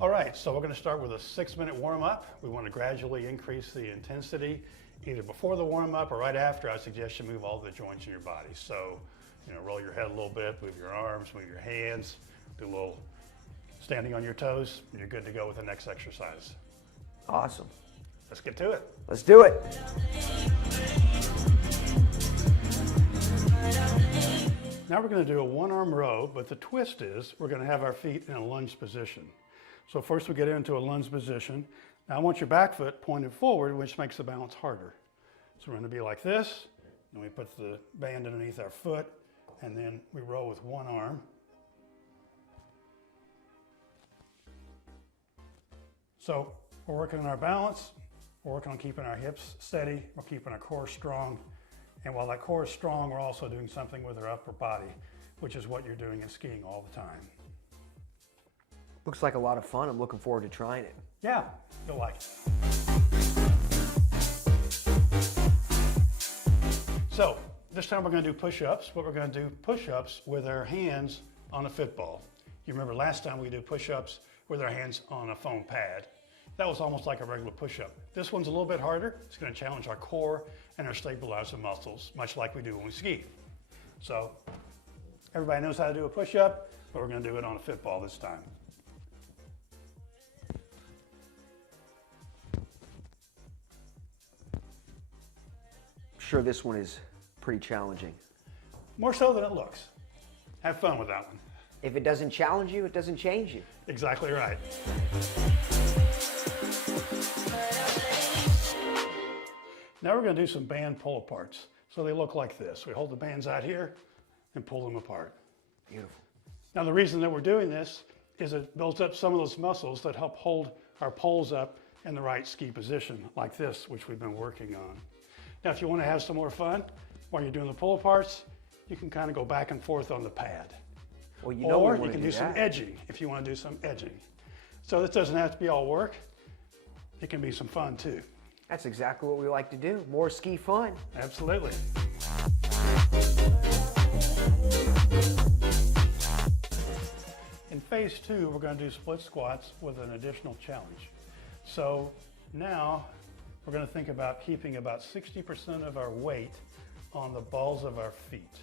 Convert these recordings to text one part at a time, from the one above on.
All right, so we're going to start with a 6-minute warm-up. We want to gradually increase the intensity either before the warm-up or right after. I suggest you move all the joints in your body. So, roll your head a little bit, move your arms, move your hands, do a little standing on your toes, and you're good to go with the next exercise. Awesome. Let's get to it. Let's do it. Now we're going to do a one-arm row, but the twist is we're going to have our feet in a lunge position. So first we get into a lunge position. Now I want your back foot pointed forward, which makes the balance harder. So we're going to be like this, and we put the band underneath our foot, and then we row with one arm. So we're working on our balance, we're working on keeping our hips steady, we're keeping our core strong, and while that core is strong, we're also doing something with our upper body, which is what you're doing in skiing all the time. Looks like a lot of fun. I'm looking forward to trying it. Yeah, you'll like it. So this time we're going to do push-ups, but we're going to do push-ups with our hands on a football. You remember last time we did push-ups with our hands on a foam pad. That was almost like a regular push-up. This one's a little bit harder. It's going to challenge our core and our stabilizer muscles, much like we do when we ski. So everybody knows how to do a push-up, but we're going to do it on a football this time. I'm sure this one is pretty challenging. More so than it looks. Have fun with that one. If it doesn't challenge you, it doesn't change you. Exactly right. Now we're going to do some band pull aparts. So they look like this. We hold the bands out here and pull them apart. Beautiful. Now the reason that we're doing this is it builds up some of those muscles that help hold our poles up in the right ski position, like this, which we've been working on. Now if you want to have some more fun while you're doing the pull aparts, you can kind of go back and forth on the pad. Well, you know, or you can do some edging if you want to do some edging. So this doesn't have to be all work. It can be some fun too. That's exactly what we like to do. More ski fun. Absolutely. In phase 2, we're going to do split squats with an additional challenge. So now we're going to think about keeping about 60% of our weight on the balls of our feet.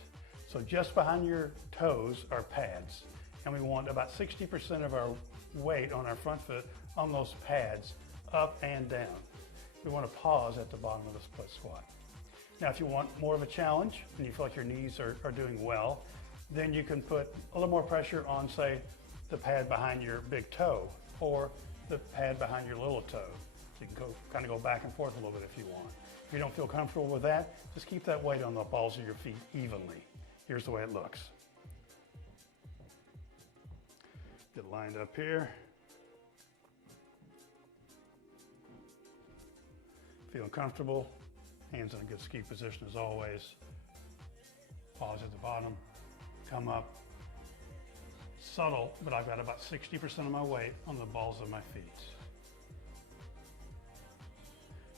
So just behind your toes are pads, and we want about 60% of our weight on our front foot on those pads, up and down. We want to pause at the bottom of the split squat. Now if you want more of a challenge and you feel like your knees are doing well, then you can put a little more pressure on, say, the pad behind your big toe or the pad behind your little toe. So you can kind of go back and forth a little bit if you want. If you don't feel comfortable with that, just keep that weight on the balls of your feet evenly. Here's the way it looks. Get lined up here. Feeling comfortable, hands in a good ski position as always. Pause at the bottom, come up. Subtle, but I've got about 60% of my weight on the balls of my feet.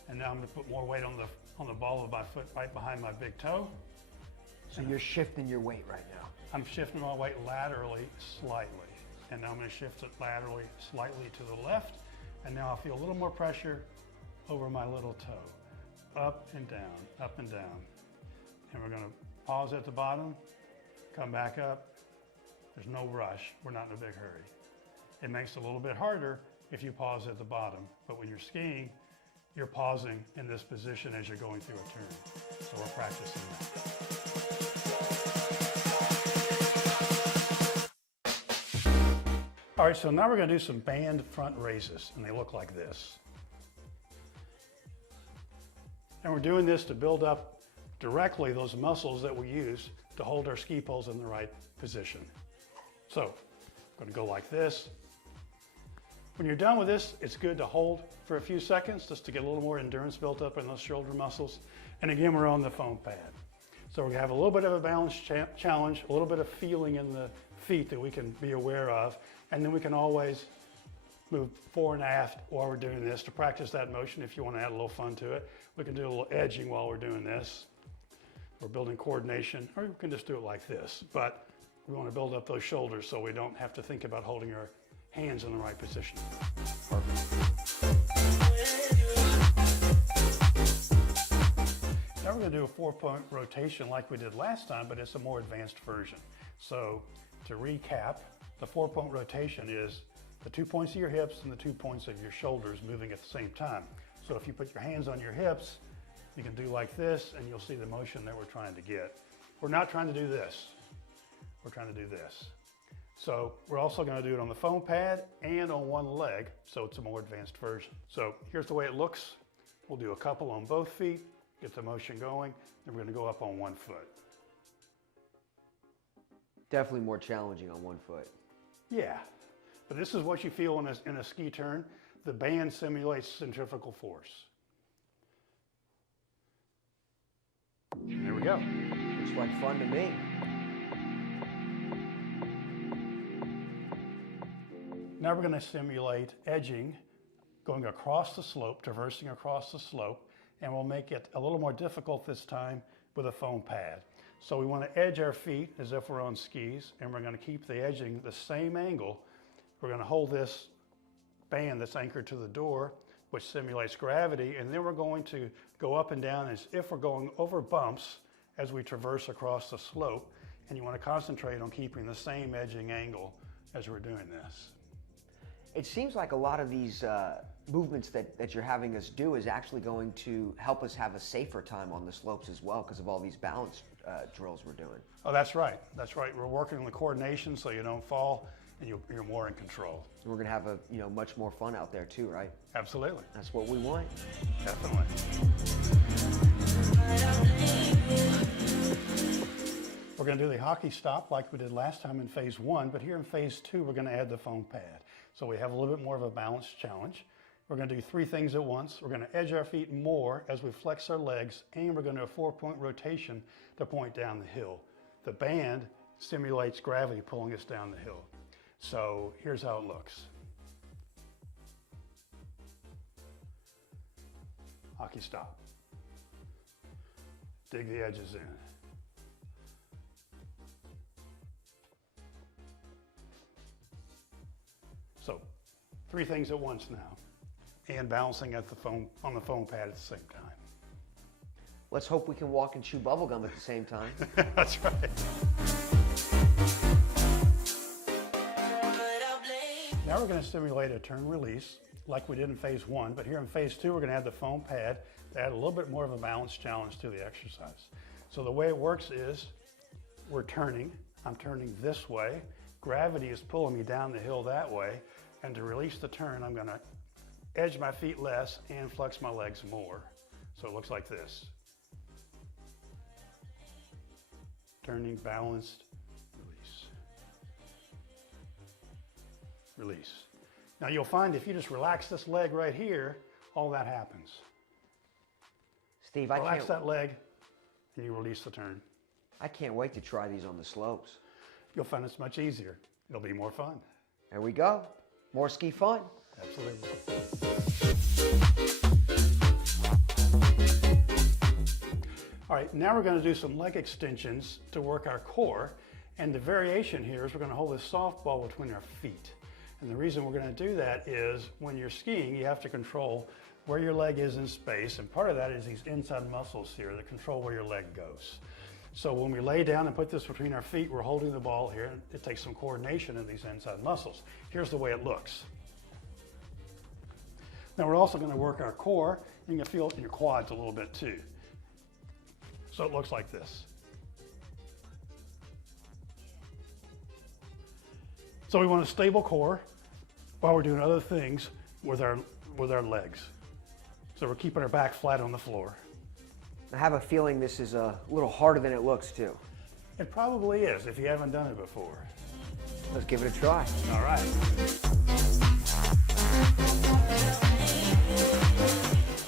And now I'm going to put more weight on the ball of my foot right behind my big toe. So you're shifting your weight right now. I'm shifting my weight laterally slightly. And now I'm going to shift it laterally slightly to the left. And now I feel a little more pressure over my little toe. Up and down, up and down. And we're going to pause at the bottom, come back up. There's no rush. We're not in a big hurry. It makes it a little bit harder if you pause at the bottom. But when you're skiing, you're pausing in this position as you're going through a turn. So we're practicing that. All right, so now we're going to do some band front raises, and they look like this. And we're doing this to build up directly those muscles that we use to hold our ski poles in the right position. So I'm going to go like this. When you're done with this, it's good to hold for a few seconds just to get a little more endurance built up in those shoulder muscles. And again, we're on the foam pad. So we're going to have a little bit of a balance challenge, a little bit of feeling in the feet that we can be aware of. And then we can always move fore and aft while we're doing this to practice that motion. If you want to add a little fun to it, we can do a little edging while we're doing this. We're building coordination, or we can just do it like this. But we want to build up those shoulders so we don't have to think about holding our hands in the right position. Now we're going to do a 4-point rotation like we did last time, but it's a more advanced version. So to recap, the 4-point rotation is the 2 points of your hips and the 2 points of your shoulders moving at the same time. So if you put your hands on your hips, you can do like this and you'll see the motion that we're trying to get. We're not trying to do this. We're trying to do this. So we're also going to do it on the foam pad and on one leg, so it's a more advanced version. So here's the way it looks. We'll do a couple on both feet, get the motion going, then we're going to go up on one foot. Definitely more challenging on one foot. Yeah, but this is what you feel in a ski turn. The band simulates centrifugal force. There we go. Looks like fun to me. Now we're going to simulate edging, going across the slope, traversing across the slope, and we'll make it a little more difficult this time with a foam pad. So we want to edge our feet as if we're on skis, and we're going to keep the edging the same angle. We're going to hold this band that's anchored to the door, which simulates gravity, and then we're going to go up and down as if we're going over bumps as we traverse across the slope, and you want to concentrate on keeping the same edging angle as we're doing this. It seems like a lot of these movements that you're having us do is actually going to help us have a safer time on the slopes as well because of all these balance drills we're doing. Oh, that's right. That's right. We're working on the coordination so you don't fall and you're more in control. And we're going to have a much more fun out there too, right? Absolutely. That's what we want. Definitely. We're going to do the hockey stop like we did last time in phase 1, but here in phase 2 we're going to add the foam pad. So we have a little bit more of a balanced challenge. We're going to do 3 things at once. We're going to edge our feet more as we flex our legs, and we're going to do a 4-point rotation to point down the hill. The band simulates gravity pulling us down the hill. So here's how it looks. Hockey stop. Dig the edges in. So 3 things at once now, and balancing at the foam, on the foam pad at the same time. Let's hope we can walk and chew bubblegum at the same time. That's right. Now we're going to simulate a turn release like we did in phase 1, but here in phase 2 we're going to add the foam pad to add a little bit more of a balance challenge to the exercise. So the way it works is we're turning, I'm turning this way, gravity is pulling me down the hill that way, and to release the turn I'm going to edge my feet less and flex my legs more. So it looks like this. Turning, balanced, release. Release. Now you'll find if you just relax this leg right here, all that happens. Steve, Relax that leg and you release the turn. I can't wait to try these on the slopes. You'll find it's much easier. It'll be more fun. There we go. More ski fun. Absolutely. All right, now we're going to do some leg extensions to work our core. And the variation here is we're going to hold this softball between our feet. And the reason we're going to do that is when you're skiing, you have to control where your leg is in space. And part of that is these inside muscles here that control where your leg goes. So when we lay down and put this between our feet, we're holding the ball here. And it takes some coordination of these inside muscles. Here's the way it looks. Now we're also going to work our core. You can feel it in your quads a little bit too. So it looks like this. So we want a stable core while we're doing other things with our legs. So we're keeping our back flat on the floor. I have a feeling this is a little harder than it looks too. It probably is if you haven't done it before. Let's give it a try. All right.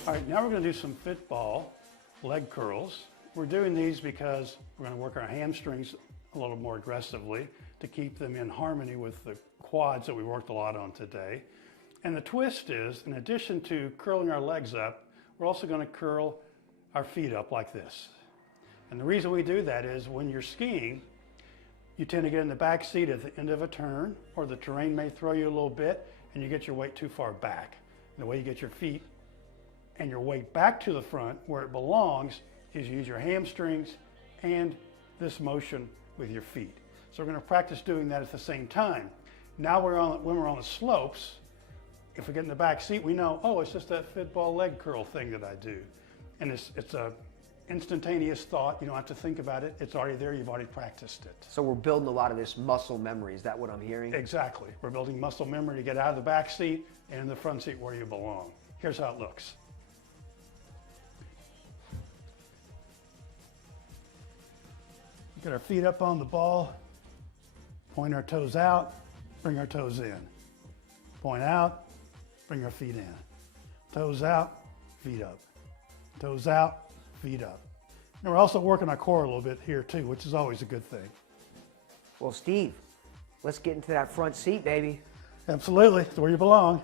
All right, now we're going to do some Fitball leg curls. We're doing these because we're going to work our hamstrings a little more aggressively to keep them in harmony with the quads that we worked a lot on today. And the twist is, in addition to curling our legs up, we're also going to curl our feet up like this. And the reason we do that is when you're skiing, You tend to get in the back seat at the end of a turn, or the terrain may throw you a little bit and you get your weight too far back. And the way you get your feet and your weight back to the front where it belongs is use your hamstrings and this motion with your feet. So we're going to practice doing that at the same time. Now when we're on the slopes, if we get in the back seat, we know, oh, it's just that football leg curl thing that I do. And it's a instantaneous thought. You don't have to think about it. It's already there. You've already practiced it. So we're building a lot of this muscle memory. Is that what I'm hearing? Exactly. We're building muscle memory to get out of the back seat and in the front seat where you belong. Here's how it looks. Get our feet up on the ball, point our toes out, bring our toes in. Point out, bring our feet in. Toes out, feet up. Toes out, feet up. And we're also working our core a little bit here too, which is always a good thing. Well, Steve, let's get into that front seat, baby. Absolutely, it's where you belong.